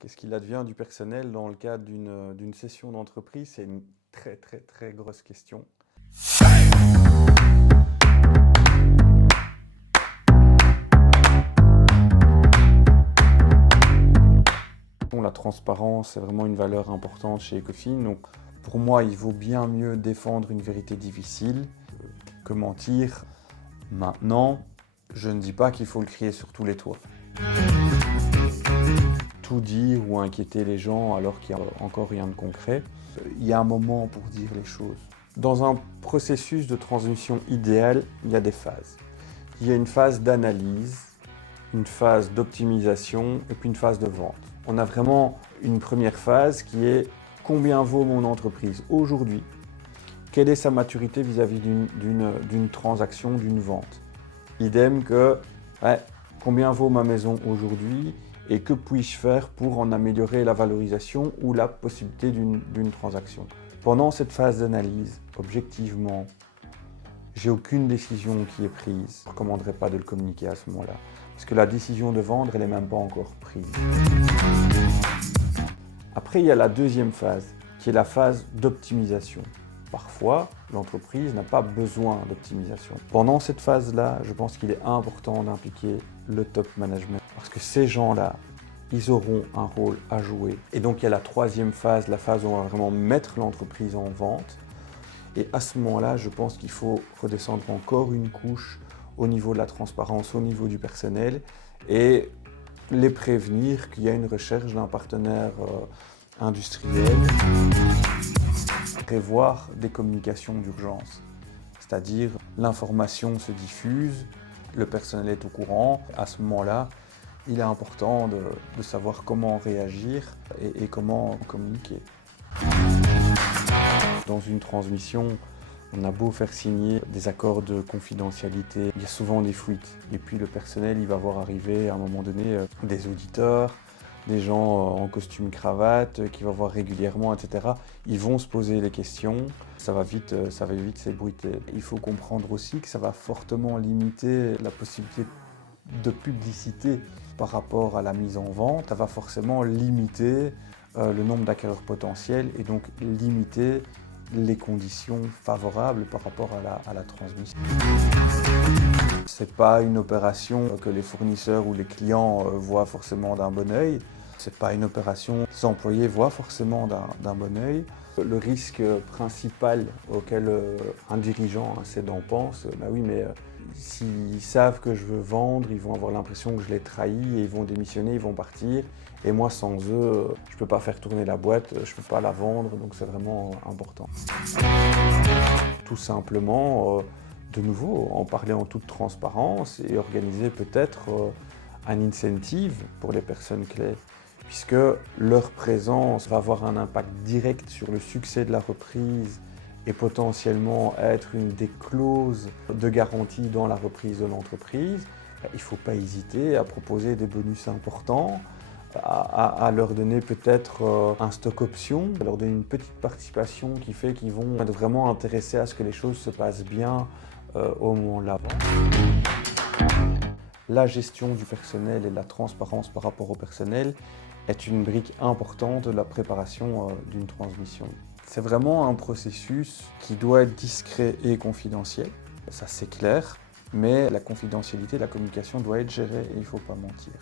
Qu'est-ce qu'il advient du personnel dans le cadre d'une session d'entreprise? C'est une très très très grosse question. La transparence est vraiment une valeur importante chez Ecofin. Donc, pour moi, il vaut bien mieux défendre une vérité difficile que mentir. Maintenant, je ne dis pas qu'il faut le crier sur tous les toits. Tout dire ou inquiéter les gens alors qu'il n'y a encore rien de concret. Il y a un moment pour dire les choses. Dans un processus de transmission idéal, il y a des phases. Il y a une phase d'analyse, une phase d'optimisation et puis une phase de vente. On a vraiment une première phase qui est combien vaut mon entreprise aujourd'hui? Quelle est sa maturité vis-à-vis d'une transaction, d'une vente? Idem que combien vaut ma maison aujourd'hui et que puis-je faire pour en améliorer la valorisation ou la possibilité d'une transaction? Pendant cette phase d'analyse, objectivement, j'ai aucune décision qui est prise. Je ne recommanderais pas de le communiquer à ce moment-là. Parce que la décision de vendre, elle n'est même pas encore prise. Après, il y a la deuxième phase, qui est la phase d'optimisation. Parfois, l'entreprise n'a pas besoin d'optimisation. Pendant cette phase-là, je pense qu'il est important d'impliquer le top management. Parce que ces gens-là, ils auront un rôle à jouer. Et donc, il y a la troisième phase, la phase où on va vraiment mettre l'entreprise en vente. Et à ce moment-là, je pense qu'il faut redescendre encore une couche au niveau de la transparence, au niveau du personnel et les prévenir qu'il y a une recherche d'un partenaire industriel. Prévoir des communications d'urgence, c'est-à-dire l'information se diffuse, le personnel est au courant. À ce moment-là, il est important de savoir comment réagir et comment communiquer. Dans une transmission, on a beau faire signer des accords de confidentialité, il y a souvent des fuites. Et puis le personnel, il va voir arriver à un moment donné des auditeurs, des gens en costume cravate qui vont voir régulièrement, etc. Ils vont se poser des questions, ça va vite s'ébruiter. Il faut comprendre aussi que ça va fortement limiter la possibilité de publicité par rapport à la mise en vente. Ça va forcément limiter le nombre d'acquéreurs potentiels et donc limiter les conditions favorables par rapport à la transmission. Ce n'est pas une opération que les fournisseurs ou les clients voient forcément d'un bon œil. Ce n'est pas une opération que les employés voient forcément d'un bon œil. Le risque principal auquel un dirigeant, un cédant pense, oui, mais s'ils savent que je veux vendre, ils vont avoir l'impression que je les trahis et ils vont démissionner, ils vont partir. Et moi, sans eux, je ne peux pas faire tourner la boîte, je ne peux pas la vendre, donc c'est vraiment important. Tout simplement, de nouveau, en parler en toute transparence et organiser peut-être un incentive pour les personnes clés, puisque leur présence va avoir un impact direct sur le succès de la reprise et potentiellement être une des clauses de garantie dans la reprise de l'entreprise. Il ne faut pas hésiter à proposer des bonus importants, à leur donner peut-être un stock option, à leur donner une petite participation qui fait qu'ils vont être vraiment intéressés à ce que les choses se passent bien au moment de la vente. La gestion du personnel et la transparence par rapport au personnel est une brique importante de la préparation d'une transmission. C'est vraiment un processus qui doit être discret et confidentiel, ça c'est clair, mais la confidentialité, la communication doit être gérée et il ne faut pas mentir.